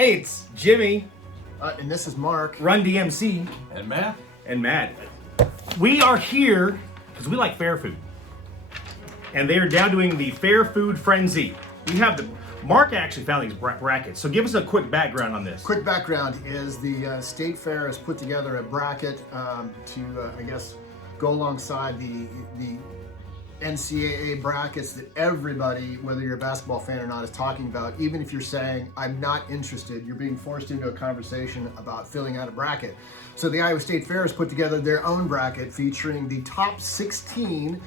Hey, it's Jimmy, And this is Mark. Run DMC, And Matt? and Matt. We are here because we like fair food. And they are now doing the Fair Food Frenzy. We have Mark actually found these brackets. So give us a quick background on this. Quick background is the State Fair has put together a bracket to, I guess, go alongside the NCAA brackets that everybody, whether you're a basketball fan or not, is talking about. Even if you're saying, I'm not interested, you're being forced into a conversation about filling out a bracket. So the Iowa State Fair has put together their own bracket featuring the top 16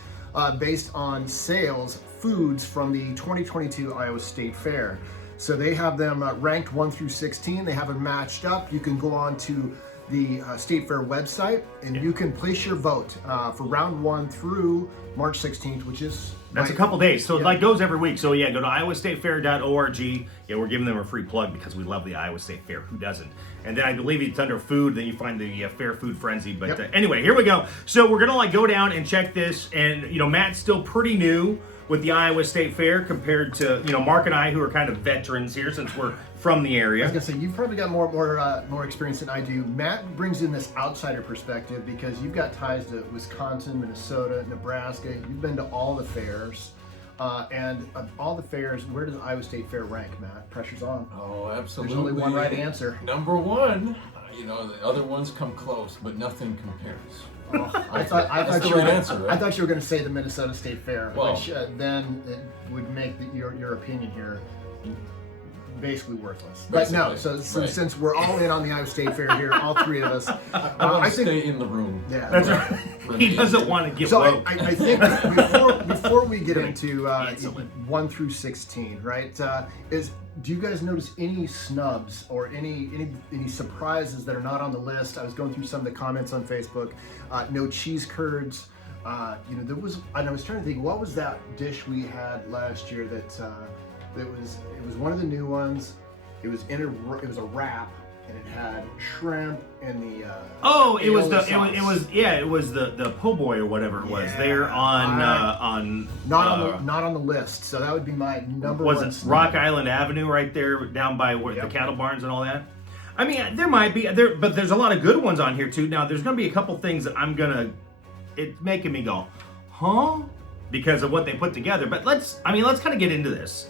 based on sales foods from the 2022 Iowa State Fair. So they have them ranked 1 through 16. They have them matched up. You can go on to the State Fair website and you can place your vote for round 1 through March 16th, which is That's a couple days. So it like goes every week. So yeah, go to iowastatefair.org. Yeah, we're giving them a free plug because we love the Iowa State Fair. Who doesn't? And then I believe it's under food. Then you find the Fair Food Frenzy. But anyway, here we go. So we're gonna go down and check this. And Matt's still pretty new with the Iowa State Fair compared to Mark and I, who are kind of veterans here since we're from the area. I was gonna say you've probably got more experience than I do. Matt brings in this outsider perspective because you've got ties to Wisconsin, Minnesota, Nebraska. You've been to all the fairs, and of all the fairs, where does the Iowa State Fair rank, Matt? Pressure's on. Oh, absolutely. There's only one right answer. Number one. The other ones come close, but nothing compares. I thought you were going to say the Minnesota State Fair, Well, which then it would make your opinion here basically worthless. But no, Basically, so right. since we're all in on the Iowa State Fair here, all three of us, I want to stay in the room. Yeah, That's right. He doesn't want to get So woke. I think before we get into 1 through 16, right? Do you guys notice any snubs or any surprises that are not on the list? I was going through some of the comments on Facebook. No cheese curds. There was, and I was trying to think, what was that dish we had last year that it was one of the new ones. It was a wrap. And it had shrimp and the it was the po' boy or whatever it was. They're on not on the list. So that would be my number one. Was it Rock Island Avenue right there down by where the cattle barns and all that? I mean, there might be but there's a lot of good ones on here too. Now there's gonna be a couple things that it's making me go, huh? Because of what they put together. But let's kind of get into this.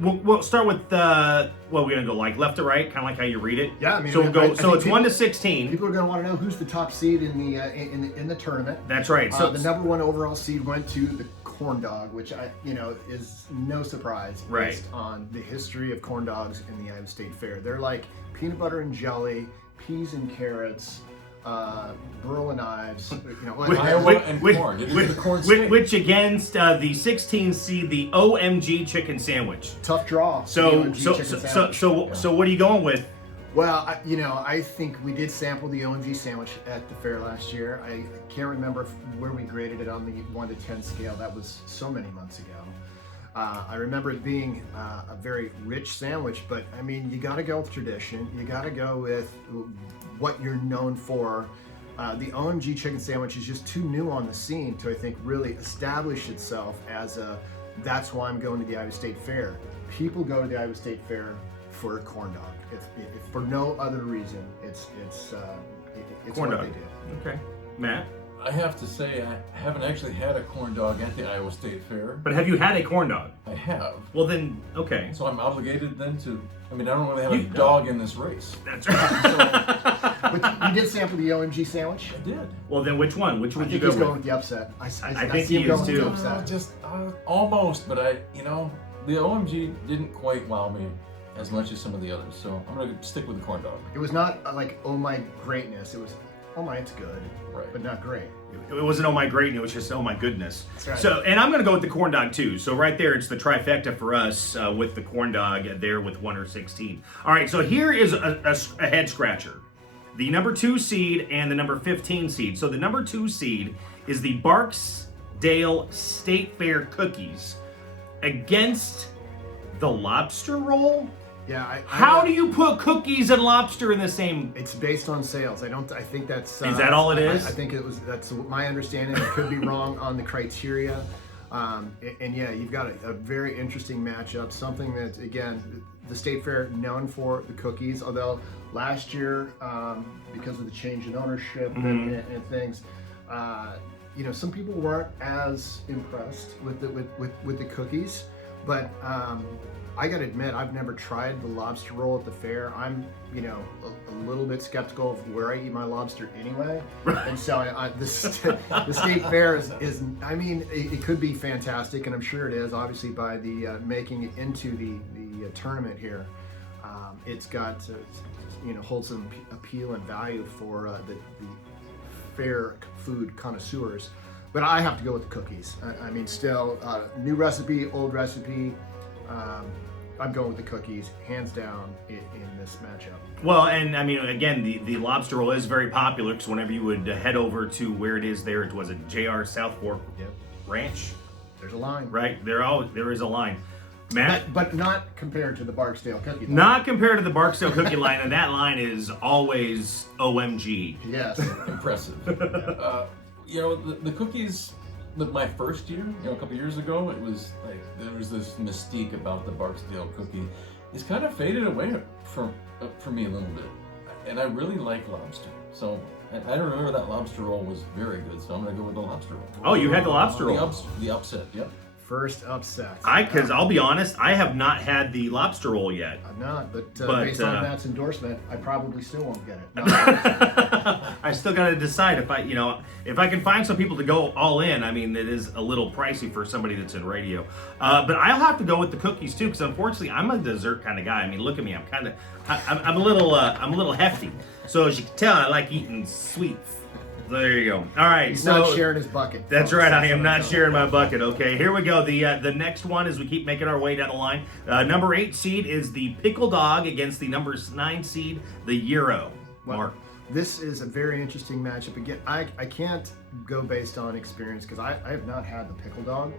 We'll start with we're gonna go like left to right, kind of like how you read it. Yeah, I mean, so we'll go. So it's 1 to 16. People are gonna want to know who's the top seed in the tournament. That's right. So the number 1 overall seed went to the corn dog, which is no surprise based on the history of corn dogs in the Iowa State Fair. They're like peanut butter and jelly, peas and carrots. Burl and Ives, Iowa and corn. It is the corn state. Which against the 16 seed, the OMG chicken sandwich. Tough draw. So what are you going with? Well, I think we did sample the OMG sandwich at the fair last year. I can't remember where we graded it on the 1 to 10 scale. That was so many months ago. I remember it being a very rich sandwich, but I mean, you got to go with tradition. You got to go with what you're known for. The OMG chicken sandwich is just too new on the scene to, I think, really establish itself as that's why I'm going to the Iowa State Fair. People go to the Iowa State Fair for a corn dog. If for no other reason, it's Corn what dog. they did. Okay, Matt. I have to say, I haven't actually had a corn dog at the Iowa State Fair. But have you had a corn dog? I have. Well then, okay. So I'm obligated then I don't really have a dog in this race. That's right. But you did sample the OMG sandwich? I did. Well then, which one? Which would you I think go he's with? going with the upset. I think see he him going is with the too. upset. Almost, but the OMG didn't quite wow me as much as some of the others. So I'm going to stick with the corn dog. It was not like, oh my greatness. It was, oh my, it's good, Right. but not great. It wasn't oh my great, it was just oh my goodness. That's right. So, and I'm going to go with the corn dog too. So right there, it's the trifecta for us with the corn dog there with 1 or 16. All right, so here is a head scratcher. The number 2 seed and the number 15 seed. So the number 2 seed is the Barksdale State Fair cookies against the lobster roll. Yeah. How do you put cookies and lobster in the same? It's based on sales. I think that's. Is that all it is? I think that's my understanding. I could be wrong on the criteria. And yeah, you've got a very interesting matchup. Something that, again, the state fair known for the cookies, although last year, because of the change in ownership and things, some people weren't as impressed with the cookies. But I gotta admit, I've never tried the lobster roll at the fair. I'm, a little bit skeptical of where I eat my lobster anyway. And so the state fair is I mean, it could be fantastic, and I'm sure it is, obviously, by the making it into the tournament here. It's got, holds some appeal and value for the fair food connoisseurs. But I have to go with the cookies. I mean, still, new recipe, old recipe. I'm going with the cookies, hands down, in this matchup. Well, and I mean, again, the lobster roll is very popular because whenever you would head over to where it is there, it was a JR South Fork Ranch. There's a line. Right, there is a line. Matt? But not compared to the Barksdale cookie line. Not compared to the Barksdale cookie line, and that line is always OMG. Yes. Impressive. The cookies, my first year, a couple years ago, it was like there was this mystique about the Barksdale cookie. It's kind of faded away for me a little bit, and I really like lobster. So I remember that lobster roll was very good. So I'm gonna go with the lobster roll. Oh, you had the lobster roll. The upset. Yep. First upset. Because I'll be honest, I have not had the lobster roll yet. I'm not, but based on Matt's endorsement, I probably still won't get it. No. I still got to decide if I can find some people to go all in. I mean, it is a little pricey for somebody that's in radio, but I'll have to go with the cookies too, because unfortunately, I'm a dessert kind of guy. I mean, look at me, I'm a little hefty. So as you can tell, I like eating sweets. There you go. All right, He's not sharing his bucket. That's right. I am not sharing my bucket. Okay, here we go. The next one, as we keep making our way down the line, number 8 seed is the Pickle Dog against the number 9 seed, the Euro. Well, Mark. This is a very interesting matchup. Again, I can't go based on experience because I have not had the Pickle Dog,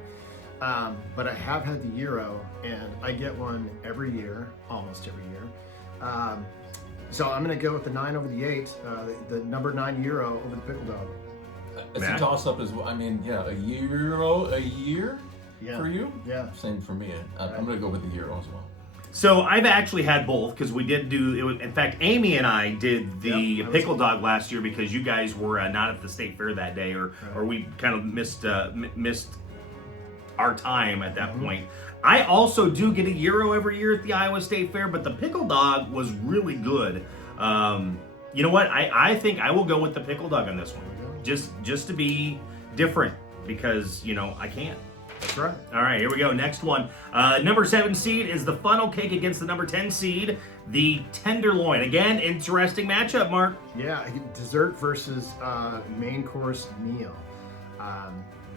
but I have had the Euro, and I get one every year, almost every year. So I'm going to go with the 9 over the 8, the number 9 Euro over the Pickle Dog. It's Matt? a toss-up as well. I mean, a Euro a year for you? Yeah. Same for me. I'm going to go with the Euro as well. So I've actually had both because we did do it. In fact, Amy and I did the Pickle Dog last year because you guys were not at the state fair that day, or we kind of missed our time at that point. I also do get a Euro every year at the Iowa State Fair, but the Pickle Dog was really good. You know what? I think I will go with the Pickle Dog on this one, just to be different because I can't. That's right. All right, here we go. Next one. Number 7 seed is the Funnel Cake against the number 10 seed, the Tenderloin. Again, interesting matchup, Mark. Yeah, dessert versus main course meal.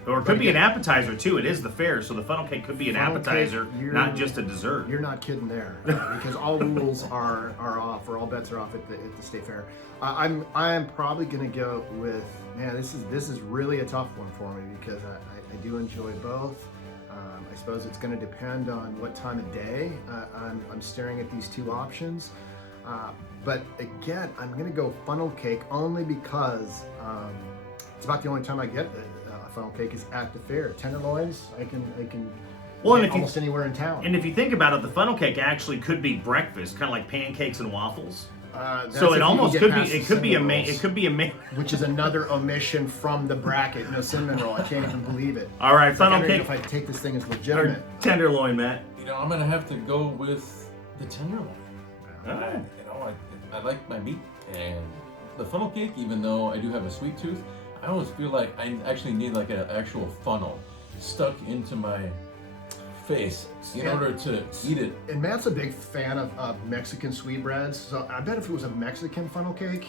Or it could be an appetizer too. It is the fair, so the funnel cake could be an Funnel appetizer, cake, not just a dessert. You're not kidding there, because all rules are off, or all bets are off at the state fair. I'm probably gonna go with, man. This is really a tough one for me because I do enjoy both. I suppose it's going to depend on what time of day I'm staring at these two options. But again, I'm going to go funnel cake only because it's about the only time I get a funnel cake is at the fair. Tenderloins, I can get almost anywhere in town. And if you think about it, the funnel cake actually could be breakfast, kind of like pancakes and waffles. So it almost could be. It could be a main. It could be a main. Which is another omission from the bracket. No cinnamon roll. I can't even believe it. All right, funnel I don't know cake. if I take this thing as legitimate. Tenderloin, Matt. I'm gonna have to go with the tenderloin. All right. I like my meat, and the funnel cake. Even though I do have a sweet tooth, I always feel like I actually need like an actual funnel stuck into my face in order to eat it. And Matt's a big fan of Mexican sweetbreads, so I bet if it was a Mexican funnel cake,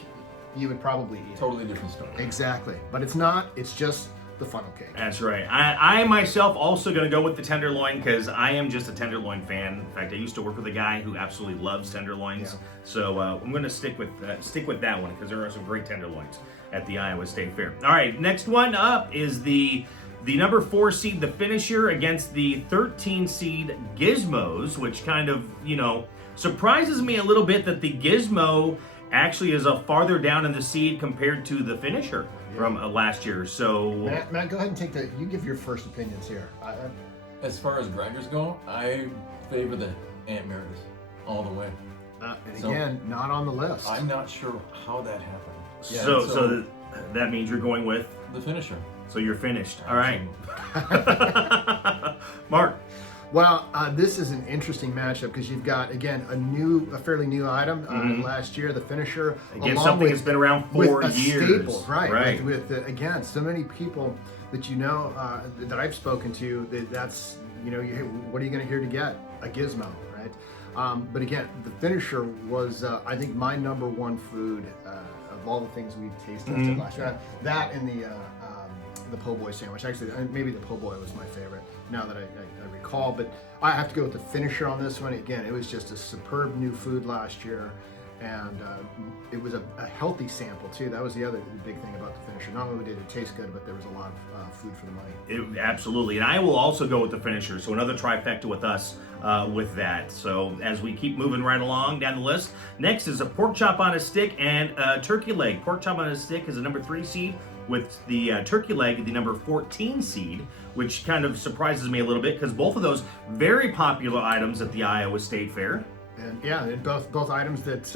you would probably eat it. Totally different story. Exactly. But it's not, it's just the funnel cake. That's right. I myself also going to go with the tenderloin because I am just a tenderloin fan. In fact, I used to work with a guy who absolutely loves tenderloins. Yeah. So I'm going to stick with that one because there are some great tenderloins at the Iowa State Fair. All right, next one up is the number 4 seed, the Finisher, against the 13 seed Gizmos, which kind of, surprises me a little bit that the Gizmo actually is a farther down in the seed compared to the Finisher from last year. So Matt, go ahead and you give your first opinions here. As far as grinders go, I favor the Aunt Mary's. all the way. And So- again, not on the list. I'm not sure how that happened. Yeah, So that means you're going with. the finisher. So you're finished. All right. Mark. Well, this is an interesting matchup because you've got, again, a fairly new item last year, the finisher. Again, along something with- that's been around with 4 a years. staple, right? Right. With again, so many people that you know that I've spoken to. That's what are you going to hear to get a gizmo, right? But again, the finisher was I think my number one food of all the things we tasted last year. That and the po' boy sandwich. Actually, maybe the po' boy was my favorite. Now that I recall, but I have to go with the finisher on this one. Again, it was just a superb new food last year. And it was a healthy sample too. That was the other big thing about the finisher. Not only did it taste good, but there was a lot of food for the money. Absolutely, and I will also go with the finisher. So another trifecta with us with that. So as we keep moving right along down the list, next is a pork chop on a stick and a turkey leg. Pork chop on a stick is a number 3 seed, with the turkey leg the number 14 seed, which kind of surprises me a little bit because both of those very popular items at the Iowa State Fair. And yeah, and both items that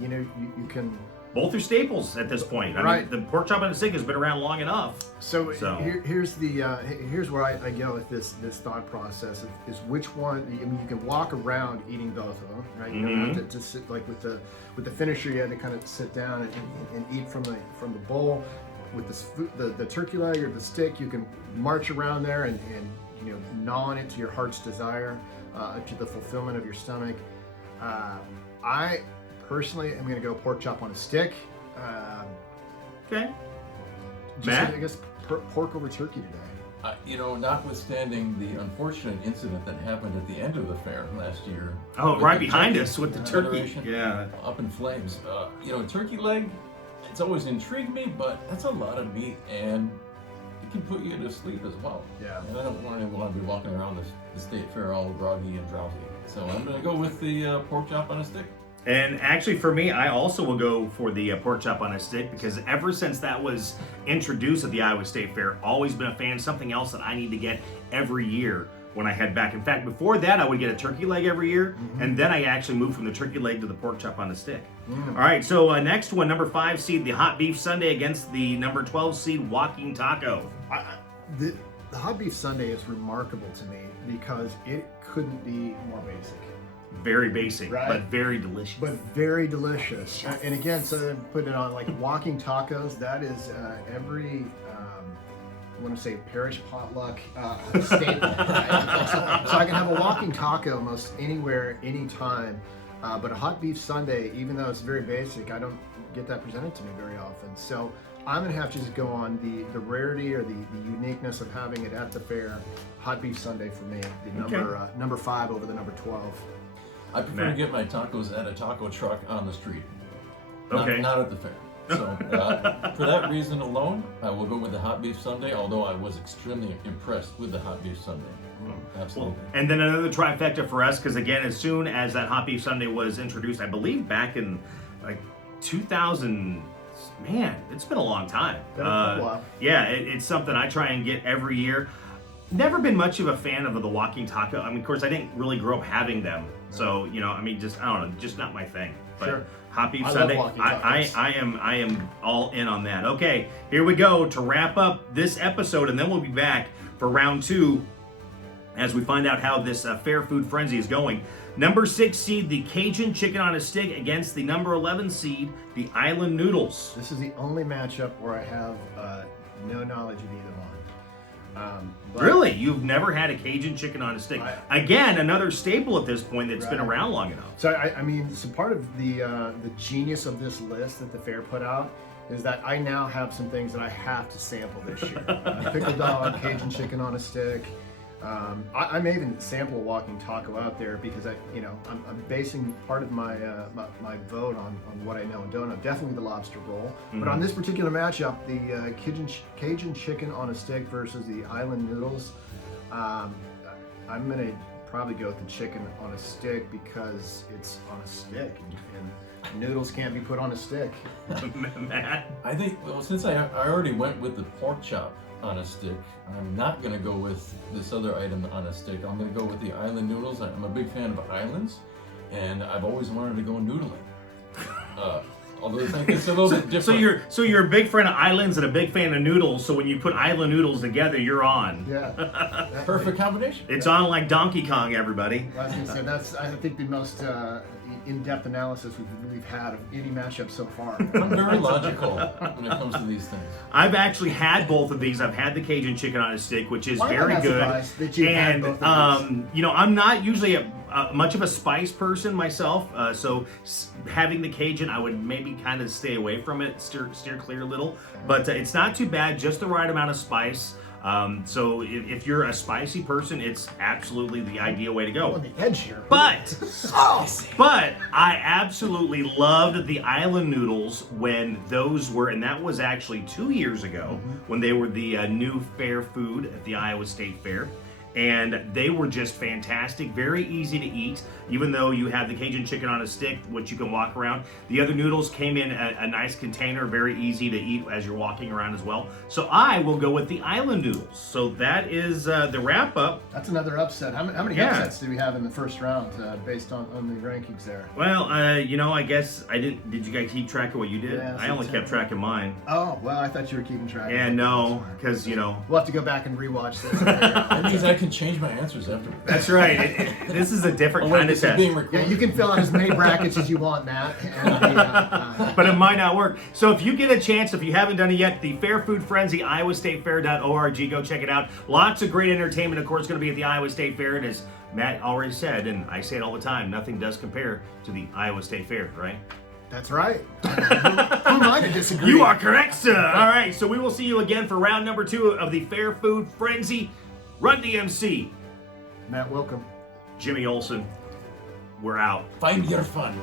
you can. Both are staples at this point. I Right. mean, the pork chop on a stick has been around long enough. So, So- here's where I go with this thought process is which one. I mean, you can walk around eating both of them, right? You don't have to sit like with the finisher. You had to kind of sit down and eat from the bowl. With the turkey leg or the stick, you can march around there and gnaw on it to your heart's desire, to the fulfillment of your stomach. I personally am going to go pork chop on a stick. Okay. Just, Matt? I guess pork over turkey today. Notwithstanding the unfortunate incident that happened at the end of the fair last year. Oh, with right the behind turkey us with the turkey. confederation Yeah. Up in flames. Turkey leg, it's always intrigued me, but that's a lot of meat and it can put you to sleep as well. Yeah. And I don't want to be walking around the state fair all groggy and drowsy. So I'm going to go with the pork chop on a stick. And actually, for me, I also will go for the pork chop on a stick because ever since that was introduced at the Iowa State Fair, always been a fan. Something else that I need to get every year when I head back. In fact, before that, I would get a turkey leg every year, and then I actually moved from the turkey leg to the pork chop on a stick. All right, so next one, number 5 seed, the hot beef sundae against the number 12 seed walking taco. The hot beef sundae is remarkable to me because it couldn't be more basic, Very basic, Right. but very delicious. but very delicious. And again, so put it on like walking tacos. That is every. I want to say parish potluck staple. Right? So I can have a walking taco almost anywhere, anytime. But a hot beef sundae, even though it's very basic, I don't get that presented to me very often. So I'm gonna have to just go on the rarity or the uniqueness of having it at the fair. Hot beef sundae for me, the number 5 over the number 12. I prefer Matt? to get my tacos at a taco truck on the street. Okay. Not at the fair. So for that reason alone, I will go with the hot beef sundae, although I was extremely impressed with the hot beef sundae. Absolutely. And then another trifecta for us, because again, as soon as that hot beef sundae was introduced, I believe back in like 2000, man, it's been a long time. Been a while. Yeah, it's something I try and get every year. Never been much of a fan of the walking taco. I mean, of course, I didn't really grow up having them, so I mean, just I don't know, just not my thing. But Sure. hot beef I love sundae, walking I tacos. am all in on that. Okay, here we go to wrap up this episode, and then we'll be back for round 2 as we find out how this fair food frenzy is going. Number 6 seed, the Cajun chicken on a stick against the number 11 seed, the Island Noodles. This is the only matchup where I have no knowledge of either one. But- Really? You've never had a Cajun chicken on a stick? Again, another staple at this point that's been Right. around long enough. So I mean, so part of the genius of this list that the fair put out is that I now have some things that I have to sample this year. Pickled dog, Cajun chicken on a stick. I may even sample a walking taco out there because I'm basing part of my my vote on what I know and don't know. Definitely the lobster roll, but on this particular matchup, the Cajun chicken on a stick versus the Island Noodles, I'm gonna probably go with the chicken on a stick because it's on a stick and noodles can't be put on a stick. Matt? I think, well, since I already went with the pork chop on a stick, I'm not going to go with this other item on a stick. I'm going to go with the island noodles. I'm a big fan of islands. and I've always wanted to go noodling. Although I think it's a little bit different. So you're a big fan of islands and a big fan of noodles. So when you put island noodles together, you're on. Yeah. Perfect combination. It's on like Donkey Kong, everybody. I was going to say, that's, I think, the most in-depth analysis we've had of any matchup so far. I'm very logical when it comes to these things. I've actually had both of these. I've had the Cajun chicken on a stick, which is Well, I'm very not good. surprised that you've had And both of these. you know, I'm not usually much of a spice person myself, so having the Cajun, I would maybe kind of stay away from it, steer clear a little. But it's not too bad, just the right amount of spice. So if you're a spicy person, it's absolutely the ideal way to go. On the edge here. But I absolutely loved the island noodles when those were, and that was actually 2 years ago when they were the new fair food at the Iowa State Fair. And they were just fantastic, very easy to eat, even though you have the Cajun chicken on a stick, which you can walk around. The other noodles came in a nice container, very easy to eat as you're walking around as well. So I will go with the island noodles. So that is the wrap up. That's another upset. How many Yeah. upsets did we have in the first round based on the rankings there? Well, you know, I guess I didn't. Did you guys keep track of what you did? Yeah, I only kept track of mine. Oh, well, I thought you were keeping track. And no, because you know. We'll have to go back and rewatch this. And figure out. That means I can change my answers afterwards. That's right. This is a different Oh, wait, kind of this is test. being Yeah, recorded. you can fill out as many brackets as you want, Matt. And But it might not work. So if you get a chance, if you haven't done it yet, the Fair Food Frenzy, iowastatefair.org, go check it out. Lots of great entertainment, of course, going to be at the Iowa State Fair. And as Matt already said, and I say it all the time, nothing does compare to the Iowa State Fair, right? that's right. Who am I to disagree? You are correct, sir. All right, so we will see you again for round number 2 of the Fair Food Frenzy. Run DMC. Matt, welcome. Jimmy Olsen, we're out. Find your fun.